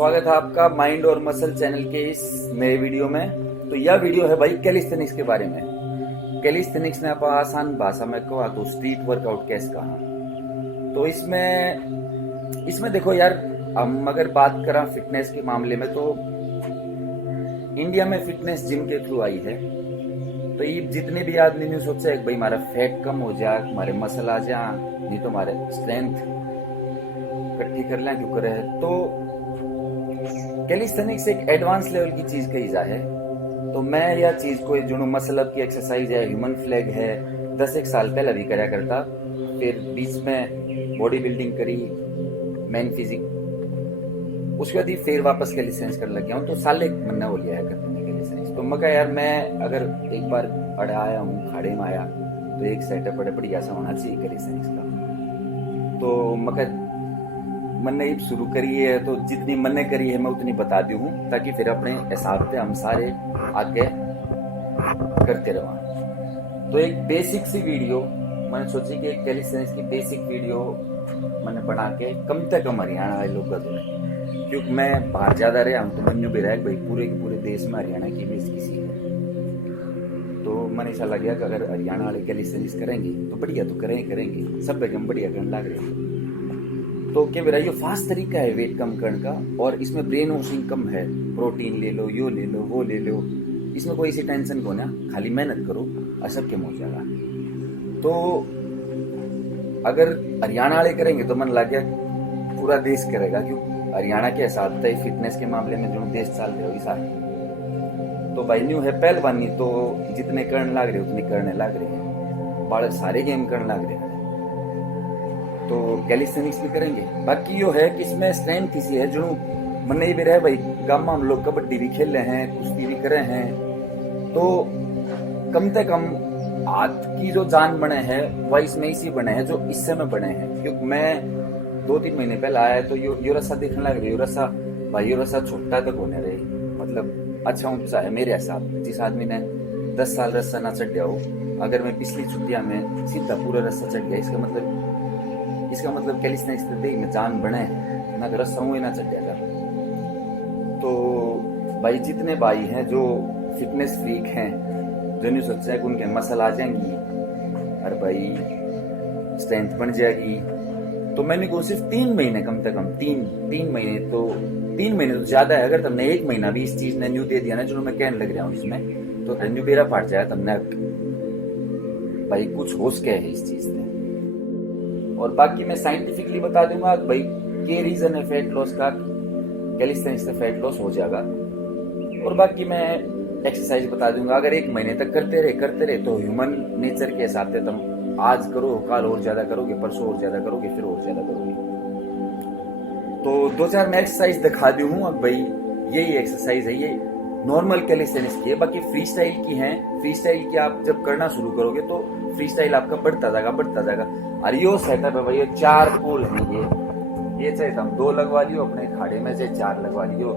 स्वागत है आपका माइंड और मसल चैनल के इस नए वीडियो में। तो यह वीडियो है भाई कैलिस्थेनिक्स के बारे में। कैलिस्थेनिक्स ने आप आसान भाषा में कहा तो स्ट्रीट वर्कआउट कैसे कहा। तो इसमें देखो यार, हम अगर बात करें फिटनेस के मामले में तो इंडिया में फिटनेस जिम के थ्रू आई है। तो ये जितने भी आदमी ने सोचा है भाई हमारा फैट कम हो जाए, हमारे मसल आ जाए, नहीं तो हमारे स्ट्रेंथ इकट्ठी कर लें क्यों करे। तो कैलिस्थेनिक्स एक एडवांस लेवल की चीज कही जाए। तो मैं यह चीज कोई जो मसल अप की एक्सरसाइज है, ह्यूमन फ्लैग है, 10 साल पहले भी करा करता। फिर बीच में बॉडी बिल्डिंग करी, मैन फिजिक, उसके बाद ही फिर वापस कैलिस्थेनिक्स कर लग गया हूँ। तो साल एक महीना हो लिया है करने कैलिस्थेनिक्स। तो मैं कहा यार, मैं अगर एक बार अड़े आया हूँ, खाड़े में आया तो एक सेटअप बड़े बढ़िया सा होना चाहिए कैलिस्थेनिक्स का। तो मैं मन ने शुरू करी है, तो जितनी मन ने करी है मैं उतनी बता दी हूँ, ताकि फिर अपने हिसाब से हम सारे आगे करते रहो। तो एक बेसिक सी वीडियो मैंने सोची कि एक कैलिस्थेनिक्स की बेसिक वीडियो मैंने बना के कम से कम हरियाणा वाले लोग को, क्योंकि मैं बाहर ज्यादा रहा हूँ तो मन भी रहा है भाई पूरे के पूरे देश में हरियाणा की भी किसी है। तो मैंने ऐसा लग गया कि अगर हरियाणा वाले कैलिस्थेनिक्स करेंगे तो बढ़िया, तो करेंगे सब एकदम बढ़िया करने लग रहे। तो क्या मेरा ये फास्ट तरीका है वेट कम करने का, और इसमें ब्रेन वॉशिंग कम है। प्रोटीन ले लो, यो ले लो, वो ले लो, इसमें कोई सी टेंशन को ना, खाली मेहनत करो, असर कम हो जाएगा। तो अगर हरियाणा वाले करेंगे तो मन लग गया पूरा देश करेगा, क्यों हरियाणा के हिसाब से फिटनेस के मामले में जो देश चल रहे हो इस तो भाई न्यू है पहलवानी, तो जितने करने लग रहे उतने करने लग रहे हैं, बालक सारे गेम करने लग रहे हैं। तो कैलिस्थेनिक्स भी करेंगे। बाकी यो है कि इसमें स्ट्रेंथ इसी है जो मन नहीं भी रहे भाई, गांव में हम लोग कबड्डी भी खेल रहे हैं, कुश्ती भी कर रहे हैं, तो कम से कम हाथ की जो जान बने हैं वह इसमें इसी बने हैं जो इस समय बने हैं। क्योंकि मैं 2-3 महीने पहले आया तो यो रस्सा देखने लग रही, यो रस्सा छोटा तक होने रही, मतलब अच्छा ऊंचा है मेरे हिसाब में। जिस आदमी ने 10 साल रस्सा ना चढ़ गया हो, अगर मैं पिछली छुट्टियां में सीधा पूरा रस्सा चढ़ गया, इसका मतलब कैलिस्थेनिक्स में जान बने ना, रस्सा हुए ना चढ़ जाएगा। तो भाई जितने भाई हैं जो फिटनेस फ्रीक हैं, जो नहीं सोचा है कि उनके मसल आ जाएंगी और भाई स्ट्रेंथ बन जाएगी, तो मैंने को सिर्फ 3 महीने, कम से कम 3 महीने तो 3 महीने तो ज्यादा है। अगर तुमने 1 महीना भी इस चीज ने न्यू दे दिया ना जो मैं कहने लग रहा हूँ इसमें, तो न्यू बेरा फाट जाए तुमने भाई, कुछ होश क्या है इस चीज से। और बाकी मैं साइंटिफिकली बता दूंगा भाई क्या रीजन है फैट लॉस का, कैलिस्थेनिक्स से फैट लॉस हो जाएगा। और बाकी मैं एक्सरसाइज बता दूंगा। अगर 1 महीने तक करते रहे तो ह्यूमन नेचर के हिसाब से तुम आज करो, कल और ज्यादा करोगे, परसों और ज्यादा करोगे, फिर और ज्यादा करोगे। तो 2-4 मैं एक्सरसाइज दिखा दी हूँ। अब भाई यही एक्सरसाइज है, ये नॉर्मल कैलिस्थेनिक्स की है, बाकी फ्री स्टाइल की है। फ्री स्टाइल की आप जब करना शुरू करोगे तो फ्री स्टाइल आपका बढ़ता जाएगा। और यो सेटअप है भाई, ये 4 पोल है। ये चाहे तुम 2 लगवा लियो अपने खाड़े में, चाहे 4 लगवा लियो।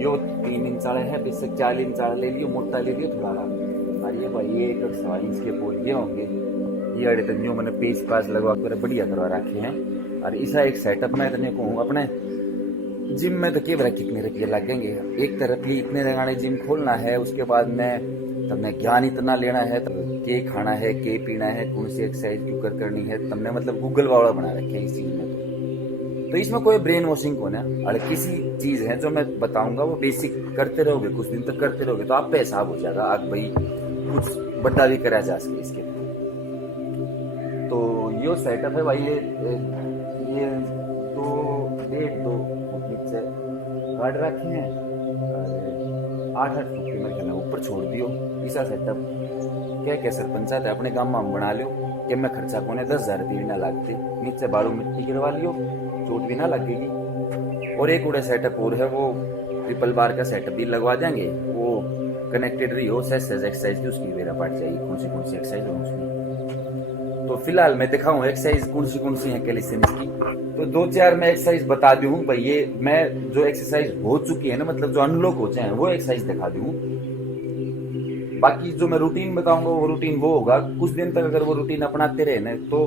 यो 3 इंच वाले है, फिर से 4 इंच वाला ले लियो, मोटा ले लियो थोड़ा। और ये भाई ये 1 इंच के पोल ये होंगे, ये अड़े तक मैंने पेज पास लगवा कर बढ़िया करवा रखे हैं। और ऐसा एक सेटअप मैं इतने को अपने जिम में तो क्या कितने रुपये लगेंगे। एक तरफ ही इतने लगाने जिम खोलना है, उसके बाद में तुमने ज्ञान इतना लेना है, के खाना है, के पीना है, कौन सी एक्सरसाइज क्यों करनी है, तुमने मतलब गूगल वाला बना रखे इस चीज में। तो इसमें कोई ब्रेन वॉशिंग को ना, और किसी चीज है जो मैं बताऊंगा वो बेसिक करते रहोगे, कुछ दिन तक करते रहोगे तो आप पे हिसाब हो जाएगा। आप भाई कुछ बड़ा भी करा जा सके इसके। तो यो सेटअप है भाई, ये 2 नीचे गार्ड रखे हैं, 8-8 फुट में कहना ऊपर छोड़ दियो। ऐसा सेटअप क्या सरपंच है अपने गांव में बना लियो कि मैं खर्चा कोने 10,000 रुपये भी ना लगते, नीचे बालू मिट्टी गिरवा लियो, चोट भी ना लगेगी। और एक उड़े सेटअप और है, वो ट्रिपल बार का सेटअप भी लगवा देंगे, वो कनेक्टेड रही हो एक्सरसाइज की, उसकी वेरा पाट जाएगी कौन सी एक्सरसाइज हो उसकी। तो फिलहाल मैं दिखाऊं एक्सरसाइज कौन सी है कैलिस्थेनिक्स की। तो 2-4 मैं एक्सरसाइज बता दूं भाई। ये मैं जो एक्सरसाइज हो चुकी है ना, मतलब जो अनलॉक हो जाए वो एक्सरसाइज दिखा दूं। बाकी जो मैं रूटीन बताऊंगा वो रूटीन वो होगा, कुछ दिन तक अगर वो रूटीन अपनाते रहे ना तो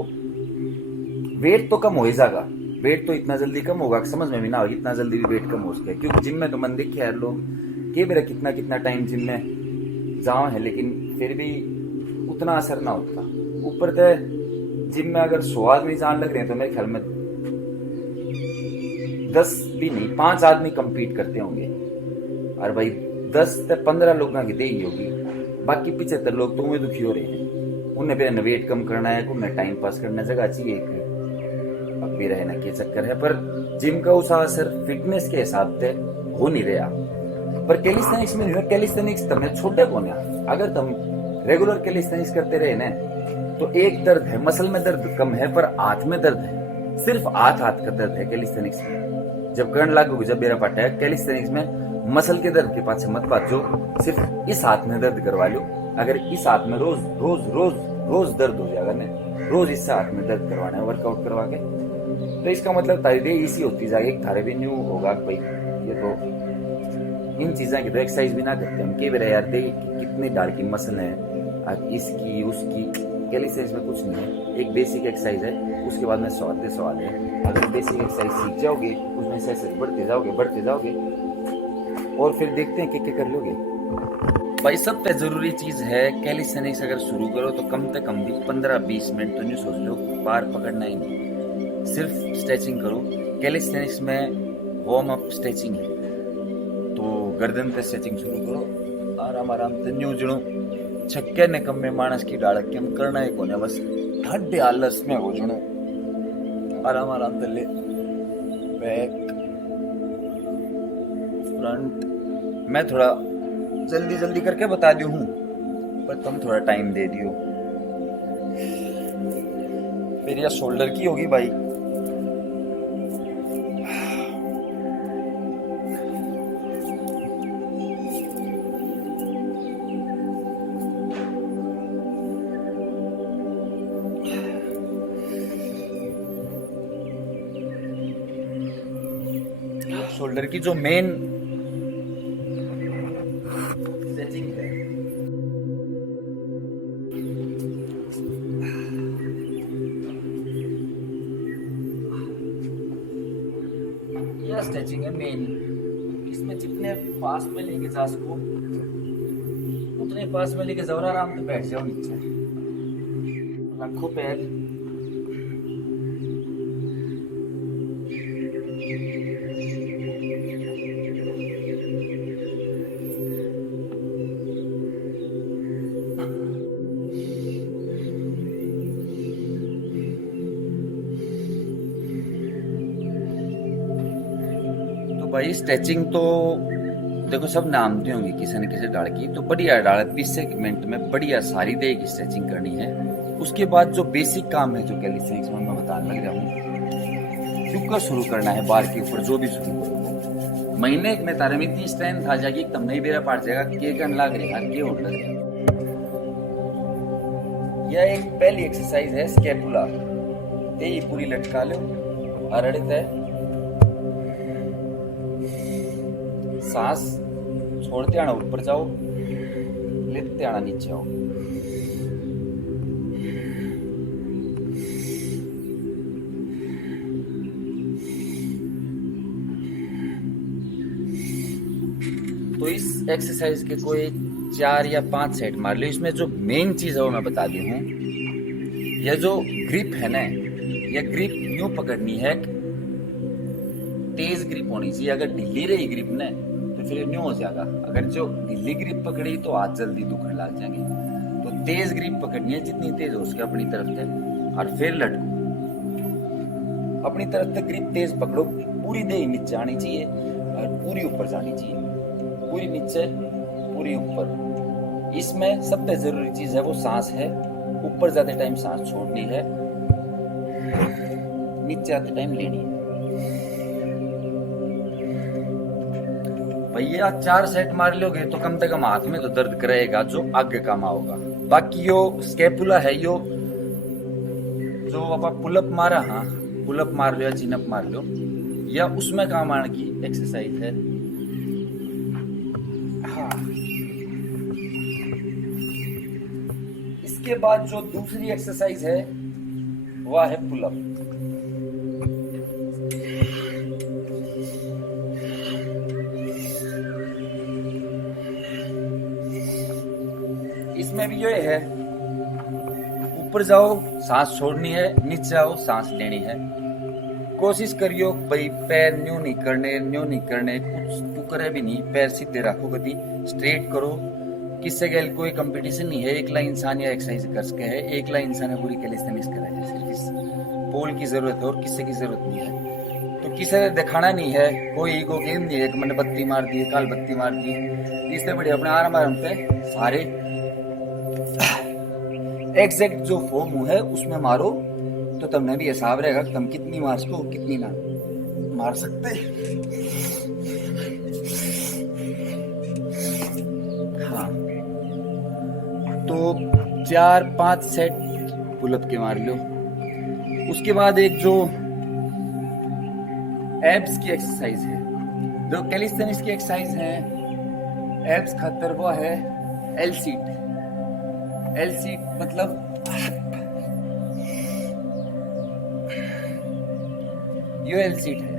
वेट तो कम हो ही जाएगा। वेट तो इतना जल्दी कम होगा समझ में भी ना होगा, इतना जल्दी भी वेट कम हो सके, क्योंकि जिम में तो मन देखे यार लोग के मेरा कितना कितना टाइम जिम में जाओ है, लेकिन फिर भी उतना असर ना होता। ऊपर तो जिम में अगर 100 आदमी जान लग रहे हैं तो मेरे ख्याल में 10 भी नहीं 5 आदमी compete करते होंगे, और भाई 10 से 15 लोगों की देही होगी, बाकी 75 लोग तो उन्हें दुखी हो रहे हैं। उन्हें फिर वेट कम करना है, उन्हें टाइम पास करना जगह चाहिए एक, अब भी रहना के चक्कर है। पर जिम का उस असर फिटनेस के हिसाब से हो नहीं रहा। पर कैलिस्थेनिक्स में नहीं, कैलिस्थेनिक्स तुमने छोटे कौन है, अगर तुम रेगुलर कैलिस्थेनिक्स करते रहे ना तो एक दर्द है, मसल में दर्द कम है पर हाथ में दर्द है, सिर्फ हाथ का दर्द है कैलिस्थेनिक्स में। जब करंट लागू जब मेरा पार्ट है कैलिस्थेनिक्स में, मसल के दर्द के पास मत भागो, सिर्फ इस हाथ में दर्द करवा लो। अगर इस हाथ में रोज रोज रोज रोज दर्द हो जाएगा ना, रोज इस हाथ में दर्द करवाना है वर्कआउट करवा के, तो इसका मतलब तारी दे इसी होती जाएगी, थारे भी न्यू होगा भाई ये तो इन चीजों की तो एक्सरसाइज भी ना करते हम के यार दे कितनी डाल की मसल है, इसकी उसकी। कैलिस्थेनिक्स में कुछ नहीं है, एक बेसिक एक्सरसाइज है, उसके बाद में सवाल है। अगर बेसिक एक्सरसाइज सीख जाओगे उसमें से बढ़ते जाओगे और फिर देखते हैं क्या कर लोगे। भाई सबसे जरूरी चीज है कैलिस्थेनिक्स अगर शुरू करो तो कम से कम भी 15-20 मिनट तो नहीं सोच लो बार पकड़ना ही नहीं, सिर्फ स्ट्रेचिंग करो। कैलिस्थेनिक्स में वार्म अप स्ट्रेचिंग है, तो गर्दन पे स्ट्रेचिंग शुरू करो आराम से। न्यू जणो छक्के ने कम में मानस की डाल के हम करना ही कोने, बस हड्डे आलस में हो जणो आराम से ले बैक फ्रंट। मैं थोड़ा जल्दी करके बता दी हूँ पर तुम थोड़ा टाइम दे दियो। फिर यह शोल्डर की होगी भाई, शोल्डर की जो मेन स्ट्रेचिंग है यह स्ट्रेचिंग है मेन। इसमें जितने पास में लेके जा सको उतने पास में लेके जाओ, आराम से बैठ जाओ नीचे, रखो पैर, भाई स्ट्रेचिंग तो देखो सब नाम दी होंगी किसी न किसी डाल की, तो बढ़िया डाल 20 मिनट में बढ़िया सारी देह की स्ट्रेचिंग करनी है। उसके बाद जो बेसिक काम है जो कैलिस्थेनिक्स में मैं बताने लग रहा हूँ, क्यों शुरू करना है बार के ऊपर जो भी शुरू करो, महीने में तारे में इतनी स्ट्रेंथ आ जाएगी एकदम नहीं बेरा पाट जाएगा के कन लाग रहे हर के उठ रहे। यह एक पहली एक्सरसाइज है स्कैपुला, ये पूरी लटका लो अरड़ित है, सांस छोड़ते आना ऊपर जाओ, लेते आना नीचे आओ। तो इस एक्सरसाइज के कोई 4 या 5 सेट मार लो। इसमें जो मेन चीज है वो मैं बता दी हूँ, यह जो ग्रिप है ना, यह ग्रिप यूं पकड़नी है, तेज ग्रिप होनी चाहिए। अगर ढीली रही ग्रिप ने तो फिर न्यू हो जाएगा, अगर जो ढीली ग्रिप पकड़ी तो हाथ जल्दी दुखने लग जाएंगे। तो तेज ग्रिप पकड़नी है, जितनी तेज हो सके अपनी तरफ से, और फिर लटको अपनी तरफ से ग्रिप तेज पकड़ो, पूरी देह नीचे आनी चाहिए और पूरी ऊपर जानी चाहिए, पूरी नीचे पूरी ऊपर। इसमें सबसे जरूरी चीज है वो सांस है, ऊपर जाते टाइम सांस छोड़नी है, नीचे आते टाइम लेनी है। भैया 4 सेट मार लोगे तो कम से कम हाथ में तो दर्द करेगा जो आगे काम आओगा। बाकी यो स्कैपुला है, यो जो आप पुलअप मारा, हाँ पुलअप मार लो या चिनअप मार लो, या उसमें काम आने की एक्सरसाइज है। हाँ, इसके बाद जो दूसरी एक्सरसाइज है वह है पुलअप। इसमें भी ये है, ऊपर जाओ सांस छोड़नी है, नीचे जाओ सांस लेनी है। कोशिश करियो भाई पैर न्यू नहीं करने, कुछ तू करे भी नहीं, पैर सीधे रखो, गति स्ट्रेट करो। किससे गैल कोई कंपटीशन नहीं है, एकला इंसान या एक्सरसाइज कर सके है, एकला इंसान है पूरी कैलिस्थेनिक्स करा है। सिर्फ इस पोल की जरूरत है और किसी की जरूरत नहीं है। तो किसी ने दिखाना नहीं है, कोई ईगो गेम नहीं है कि मैंने बत्ती मार दी, काल बत्ती मार दी। इससे बढ़िया अपने आराम पे सारे एग्जैक्ट जो फॉर्म है उसमें मारो, तो तुमने भी हिसाब रहेगा तुम कितनी मार सको, कितनी ना मार सकते। हाँ, तो 4-5 सेट पुलअप के मार लो। उसके बाद एक जो एब्स की एक्सरसाइज है, जो कैलिस्थेनिक्स की एक्सरसाइज है एब्स खातर, वो है एल सीट। एल सीट मतलब ये एल सीट है।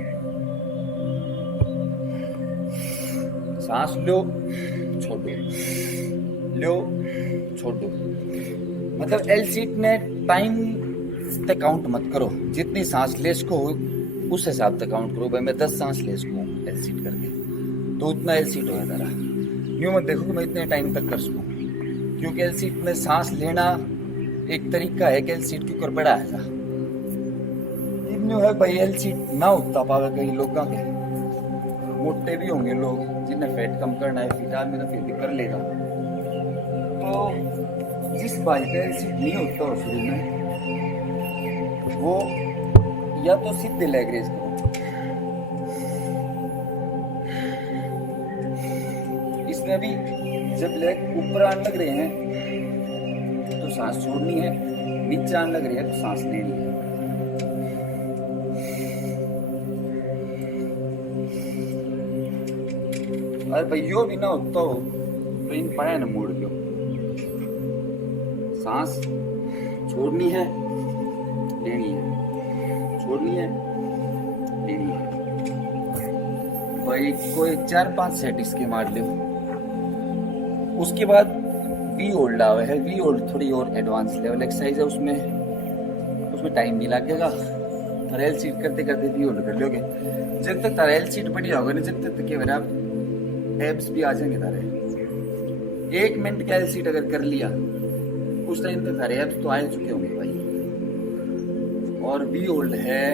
सांस लो छोड़ दो, लो छोड़ दो। मतलब एल सीट ने टाइम तक काउंट मत करो, जितनी सांस ले सको उस हिसाब से काउंट करो। भाई मैं 10 सांस ले सकूं एल सीट करके, तो उतना एल सीट होगा तारा। यूं मत देखो कि मैं इतने टाइम तक कर सकूं, क्योंकि एल सीट में सांस लेना एक तरीका है कि एल सीट के ऊपर बड़ा है। है भाई एल सीट ना उठता पावे कई लोग के, मोटे भी होंगे लोग जिन्हें फैट कम करना है, फिट आदमी तो फिर भी कर लेगा। तो जिस भाई पे एल सीट नहीं होता हो शुरू में, वो या तो सीधे लेग रेज करो, इसमें भी जब लेग ऊपर आने लग रहे हैं तो सांस छोड़नी है, नीचे आने लग रही है तो सांस लेनी है। अरे भाई यो भी ना होता हो तो इन पाया न मोड़ दो। सांस छोड़नी है, लेनी है, छोड़नी है, लेनी है। भाई कोई 4-5 सेट इसके मार ले। उसके बाद वी होल्ड आवे है। वी होल्ड थोड़ी और एडवांस लेवल एक्सरसाइज है, उसमें टाइम नहीं लगेगा। तारेल सीट करते करते वी होल्ड कर लोगे। जब तक तारेल सीट बढ़िया होगा ना, जब तक केवल आप एब्स भी आ जाएंगे तारे। 1 मिनट का एल सीट अगर कर लिया उस टाइम तक तारे एब्स तो आ चुके होंगे भाई। और वी होल्ड है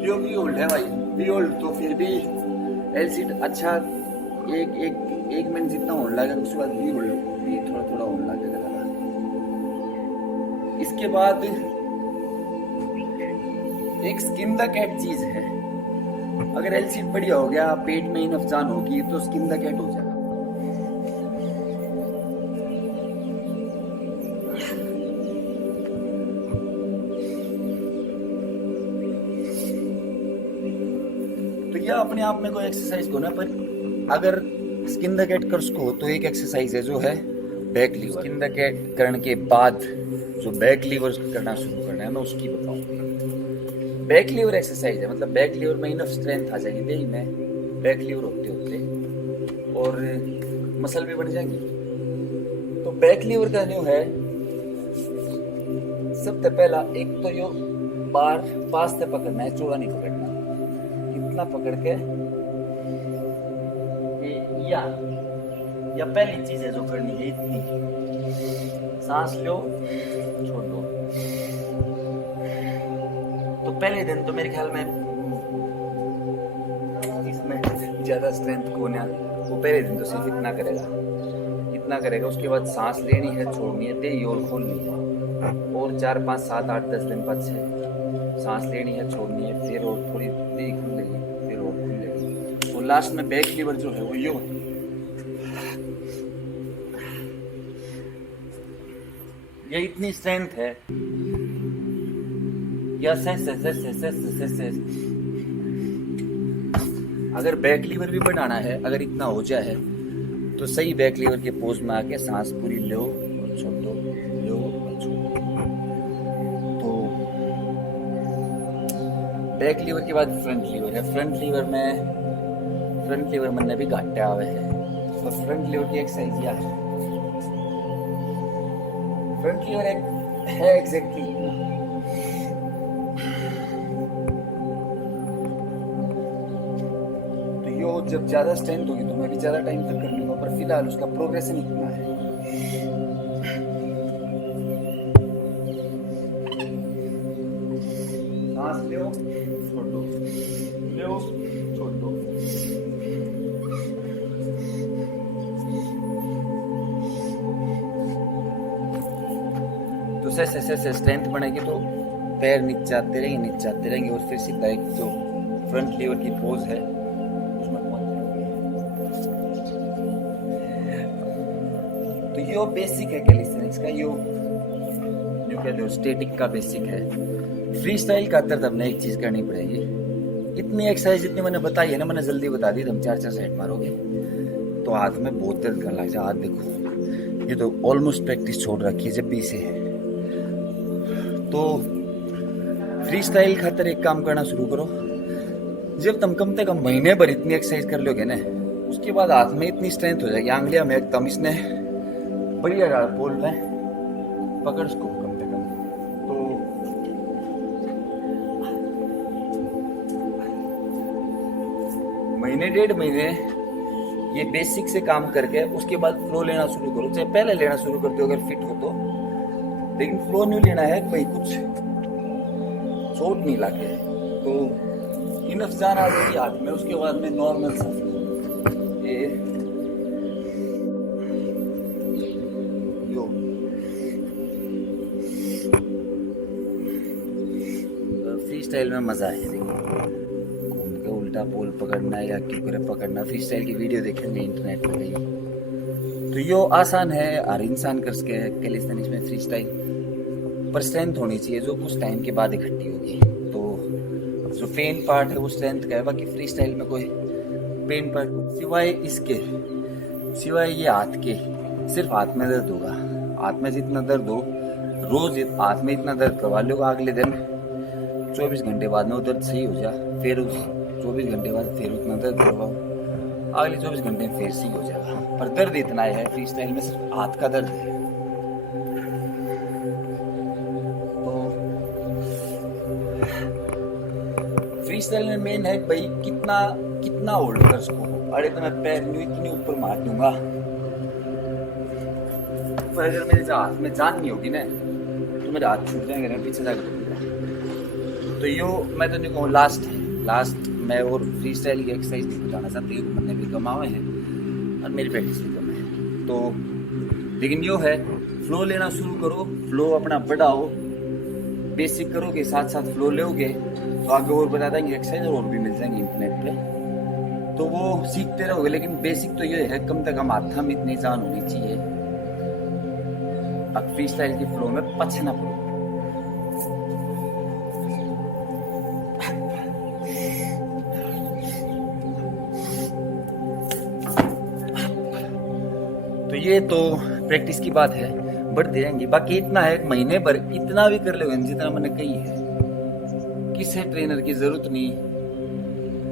जो वी होल्ड है भाई, वी होल्ड तो फिर भी एल सीट अच्छा एक मिनट जितना होने लगा, उसके बाद वी होल्ड भी थोड़ा थोड़ा होने लगेगा। इसके बाद एक स्किन द कैट चीज है। अगर एल सीट बढ़िया हो गया, पेट में इनफ जान होगी तो स्किन द कैट हो जाएगा। तो यह अपने आप में कोई एक्सरसाइज को ना, पर अगर स्किन द कैट कर सको तो एक एक्सरसाइज है जो है back lever. Skin the cat करने के बाद जो बैक लीवर करना शुरू करना है, मैं उसकी बताऊं। बैक लीवर एक्सरसाइज है, मतलब बैक लीवर में इनफ स्ट्रेंथ आ जाएगी देही में, बैक लीवर होते होते, और मसल भी बढ़ जाएगी। तो बैक लीवर का न्यू है, सबसे पहला एक तो यो बार पास से पकड़ना है, चौड़ा नहीं पकड़ना, इतना पकड़ के या पहली चीज है जो करनी है इतनी, सांस लो छोड़ दो। तो पहले दिन तो मेरे ख्याल में इसमें ज्यादा स्ट्रेंथ को ना, वो पहले दिन तो सिर्फ इतना करेगा। उसके बाद सांस लेनी है, छोड़नी है, दे और खोलनी है, और 4, 5, 7, 8, 10 दिन बाद से सांस लेनी है, छोड़नी है, फिर और थोड़ी दे खुलेगी, फिर और खुलेगी, और लास्ट में बैक लीवर जो है वो यो। ये इतनी स्ट्रेंथ है, या अगर बैक लीवर भी बढ़ाना है, अगर इतना हो जाए तो सही बैक लीवर के पोज में आके सांस पूरी लो और छोड़ दो, लो और छोड़ दो। बैक लीवर के बाद फ्रंट लीवर है। फ्रंट लीवर मैंने भी घाटे आवे है, तो फ्रंट लीवर की एक्सरसाइज या फ्रंट लीवर है एग्जैक्टली तो यो जब ज्यादा स्ट्रेंथ होगी तो मैं भी ज्यादा टाइम तक कर लूंगा, पर फिलहाल उसका प्रोग्रेशन इतना है। सांस लो, छोड़ दो, लो, छोड़ दो। तो जैसे स्ट्रेंथ बढ़ेगी तो पैर नीचे आते रहेंगे और फिर सीधा एक जो फ्रंट लीवर की पोज है उसमें पहुंच जाएंगे। तो यो बेसिक है कैलिस्थेनिक्स का, यो कहते हो स्टैटिक का बेसिक है। फ्री स्टाइल का अंदर तब एक चीज करनी पड़ेगी। इतनी एक्सरसाइज जितनी मैंने बताई है ना, मैंने जल्दी बता दी, तुम 4-4 सेट मारोगे तो हाथ में बहुत दर्द करने लग जाए। हाथ देखो, ये तो ऑलमोस्ट प्रैक्टिस छोड़ रखी है जब भी से। तो फ्री स्टाइल खातर एक काम करना शुरू करो। जब तुम कम से कम महीने भर इतनी एक्सरसाइज कर लोगे ना, उसके बाद हाथ में इतनी स्ट्रेंथ हो जाएगी, आंगलियां में एकदम इसने बढ़िया बोल रहे हैं, पकड़ उसको कम से कम। तो महीने 1.5 महीने ये बेसिक से काम करके उसके बाद फ्लो लेना शुरू करो। चाहे पहले लेना शुरू करते हो अगर फिट हो तो, लेकिन फ्लो नहीं लेना है भाई, कुछ चोट नहीं लाके। तो इनफ जान आ जाएगी हाथ में, उसके बाद में नॉर्मल सा ये यो फ्री स्टाइल में मजा है। देखो घूम के उल्टा पोल पकड़ना या क्यों करे पकड़ना, फ्री स्टाइल की वीडियो देखेंगे इंटरनेट पे कहीं। तो यो आसान है, हर इंसान कर सके कैलिस्थेनिक्स में फ्री स्टाइल, पर स्ट्रेंथ होनी चाहिए जो कुछ टाइम के बाद इकट्ठी होगी। तो जो पेन पार्ट है वो स्ट्रेंथ का है, बाकी फ्री स्टाइल में कोई पेन पार्ट सिवाय ये हाथ के, सिर्फ हाथ में दर्द होगा। हाथ में जितना दर्द हो, रोज हाथ में इतना दर्द करवा लो, अगले दिन 24 घंटे बाद में वो दर्द सही हो जाए, फिर उस 24 घंटे बाद फिर उतना दर्द करवाओ, अगले 24 घंटे में फिर सही हो जाएगा। पर दर्द इतना है फ्री स्टाइल में, सिर्फ हाथ का दर्द है। फ्री स्टाइल में मेन है भाई कितना होल्ड कर सको। अरे तो मैं पैर इतनी ऊपर मार दूंगा, पर अगर मेरे हाथ में जान नहीं होगी ना तो मेरे हाथ छूट जाएंगे ना, पीछे जाकर। तो यो मैं तो नहीं कहूँ लास्ट मैं और फ्री स्टाइल की एक्सरसाइज नहीं बताना चाहती, मैंने भी कमाए हैं और मेरी प्रैक्टिस भी कम है। तो लेकिन यो है, फ्लो लेना शुरू करो, फ्लो अपना बढ़ाओ, बेसिक करोगे साथ साथ फ्लो लोगे तो आगे और बता देंगे एक्सरसाइज और भी मिल जाएंगे इंटरनेट पे, तो वो सीखते रहोगे। लेकिन बेसिक तो ये है, कम से कम हाथ में इतनी जान होनी चाहिए, अब फ्री स्टाइल की फ्लो में पछे ना पड़ो। तो ये तो प्रैक्टिस की बात है, बढ़ते जाएंगे। बाकी इतना है, महीने भर इतना भी कर लोगे जितना मैंने कही है, किसे ट्रेनर की जरूरत नहीं,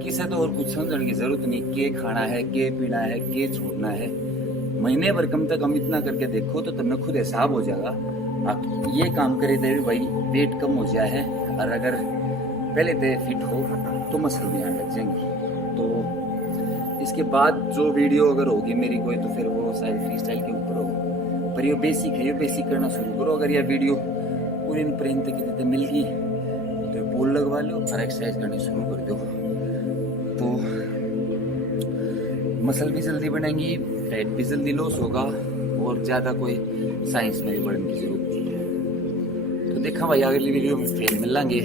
किसे तो और कुछ समझने की जरूरत नहीं, के खाना है, के पीना है, के छोड़ना है। महीने भर कम से कम इतना करके देखो तो तुम्हें खुद एहसास हो जाएगा। आप ये काम करे थे भाई वेट कम हो जाए है, और अगर पहले से फिट हो तो मसल भी आने लग जाएंगी। तो इसके बाद जो वीडियो अगर होगी मेरी कोई, तो फिर वो शायद फ्री स्टाइल के ऊपर होगा। पर ये बेसिक है, ये बेसिक करना शुरू करो। अगर यह वीडियो पूरी प्रेम तक मिल गई तो पोल लगवा लो और एक्सरसाइज करनी शुरू कर दो, तो मसल भी जल्दी बनेंगी, फैट भी जल्दी लॉस होगा, और ज़्यादा कोई साइंस में भी बढ़ने की जरूरत नहीं है। तो देखा भाई अगली वीडियो में फिर मिलेंगे।